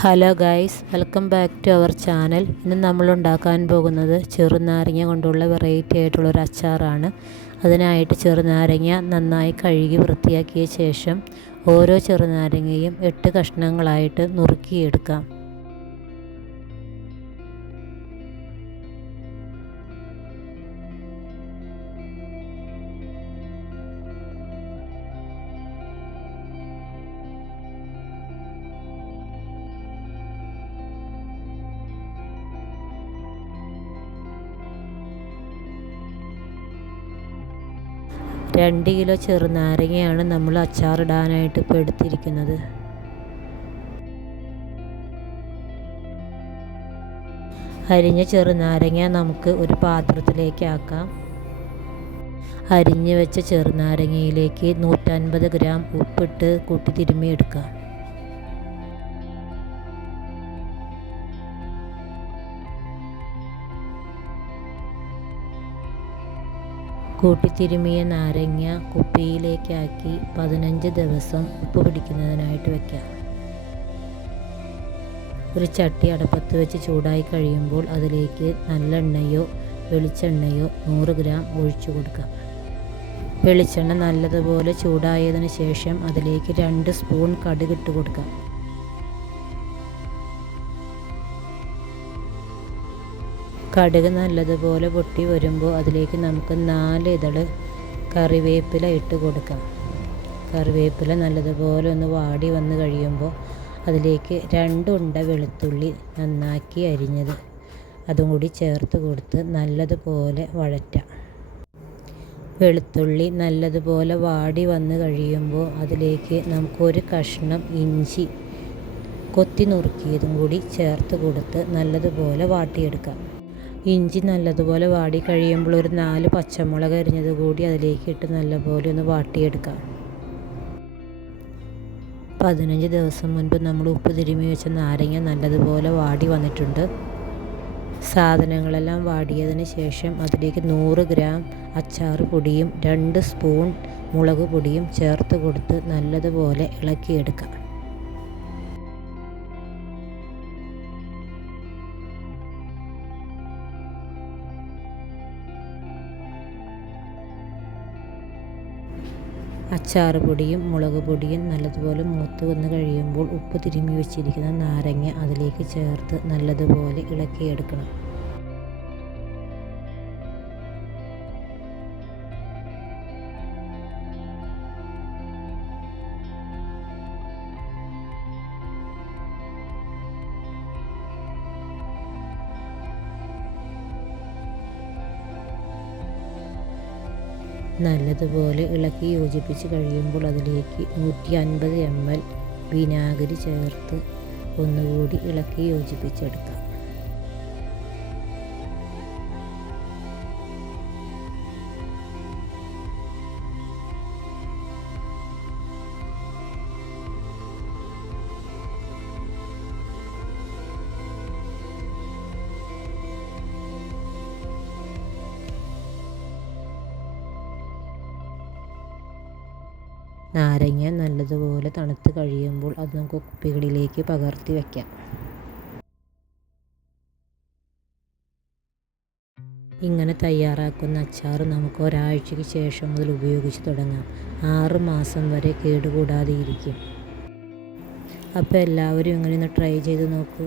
Hello guys welcome back to our channel. ഇന്ന് നമ്മൾ ഉണ്ടാക്കാൻ പോകുന്നത് ചെറുനാരങ്ങ കൊണ്ടുള്ള വെറൈറ്റി ആയിട്ടുള്ള ഒരു അച്ചാറാണ്. അതിനായിട്ട് ചെറുനാരങ്ങ നന്നായി കഴുകി വൃത്തിയാക്കിയ ശേഷം ഓരോ ചെറുനാരങ്ങയും എട്ട് കഷ്ണങ്ങളായിട്ട് നുറുക്കിയെടുക്കാം. രണ്ട് കിലോ ചെറുനാരങ്ങയാണ് നമ്മൾ അച്ചാറിടാനായിട്ട് ഇപ്പോൾ എടുത്തിരിക്കുന്നത്. അരിഞ്ഞ ചെറുനാരങ്ങ നമുക്ക് ഒരു പാത്രത്തിലേക്ക് ആക്കാം. അരിഞ്ഞ് വെച്ച ചെറുനാരങ്ങയിലേക്ക് നൂറ്റൻപത് ഗ്രാം ഉപ്പിട്ട് കൂട്ടി തിരുമ്മിയെടുക്കാം കൂട്ടിത്തിരുമിയ നാരങ്ങ കുപ്പിയിലേക്കാക്കി പതിനഞ്ച് ദിവസം ഉപ്പ് പിടിക്കുന്നതിനായിട്ട് വയ്ക്കാം ഒരു ചട്ടി അടപ്പത്ത് വെച്ച് ചൂടായി കഴിയുമ്പോൾ അതിലേക്ക് നല്ലെണ്ണയോ വെളിച്ചെണ്ണയോ നൂറ് ഗ്രാം ഒഴിച്ചു കൊടുക്കാം. വെളിച്ചെണ്ണ നല്ലതുപോലെ ചൂടായതിനു ശേഷം അതിലേക്ക് രണ്ട് സ്പൂൺ കടുകിട്ട് കൊടുക്കാം. കടുക് നല്ലതുപോലെ പൊട്ടി വരുമ്പോൾ അതിലേക്ക് നമുക്ക് നാല് ഇതൾ കറിവേപ്പില ഇട്ട് കൊടുക്കാം. കറിവേപ്പില നല്ലതുപോലെ ഒന്ന് വാടി വന്ന് കഴിയുമ്പോൾ അതിലേക്ക് രണ്ട് ഉണ്ട വെളുത്തുള്ളി നന്നാക്കി അരിഞ്ഞത്. അതും കൂടി ചേർത്ത് കൊടുത്ത് നല്ലതുപോലെ വഴറ്റാം. വെളുത്തുള്ളി നല്ലതുപോലെ വാടി വന്ന് കഴിയുമ്പോൾ അതിലേക്ക് നമുക്കൊരു കഷ്ണം ഇഞ്ചി കൊത്തി നുറുക്കിയതും കൂടി ചേർത്ത് കൊടുത്ത് നല്ലതുപോലെ വാട്ടിയെടുക്കാം. ഇഞ്ചി നല്ലതുപോലെ വാടി കഴിയുമ്പോൾ ഒരു നാല് പച്ചമുളക് അരിഞ്ഞത് കൂടി അതിലേക്ക് ഇട്ട് നല്ലപോലെ ഒന്ന് വാട്ടിയെടുക്കാം. പതിനഞ്ച് ദിവസം മുൻപ് നമ്മൾ ഉപ്പ് തിരുമി വെച്ച നാരങ്ങ നല്ലതുപോലെ വാടി വന്നിട്ടുണ്ട്. സാധനങ്ങളെല്ലാം വാടിയതിന് ശേഷം അതിലേക്ക് നൂറ് ഗ്രാം അച്ചാർ പൊടിയും രണ്ട് സ്പൂൺ മുളക് പൊടിയും ചേർത്ത് കൊടുത്ത് നല്ലതുപോലെ ഇളക്കിയെടുക്കാം. അച്ചാർ പൊടിയും മുളക് പൊടിയും നല്ലതുപോലെ മൂത്ത് വന്ന് കഴിയുമ്പോൾ ഉപ്പ് തിരുമ്മി വെച്ചിരിക്കുന്ന നാരങ്ങ അതിലേക്ക് ചേർത്ത് നല്ലതുപോലെ ഇളക്കിയെടുക്കണം. നല്ലതുപോലെ ഇളക്കി യോജിപ്പിച്ച് കഴിയുമ്പോൾ അതിലേക്ക് നൂറ്റി അൻപത് എം എൽ വിനാഗിരി ചേർത്ത് ഒന്നുകൂടി ഇളക്കി യോജിപ്പിച്ചെടുക്കാം. നാരങ്ങ നല്ലതുപോലെ തണുത്ത് കഴിയുമ്പോൾ അത് നമുക്ക് കുപ്പികളിലേക്ക് പകർത്തി വയ്ക്കാം ഇങ്ങനെ തയ്യാറാക്കുന്ന അച്ചാർ നമുക്ക് ഒരാഴ്ചയ്ക്ക് ശേഷം മുതൽ ഉപയോഗിച്ച് തുടങ്ങാം. ആറ് മാസം വരെ കേടുകൂടാതെ ഇരിക്കും. അപ്പോൾ എല്ലാവരും ഇങ്ങനെ ഒന്ന് ട്രൈ ചെയ്ത് നോക്കൂ.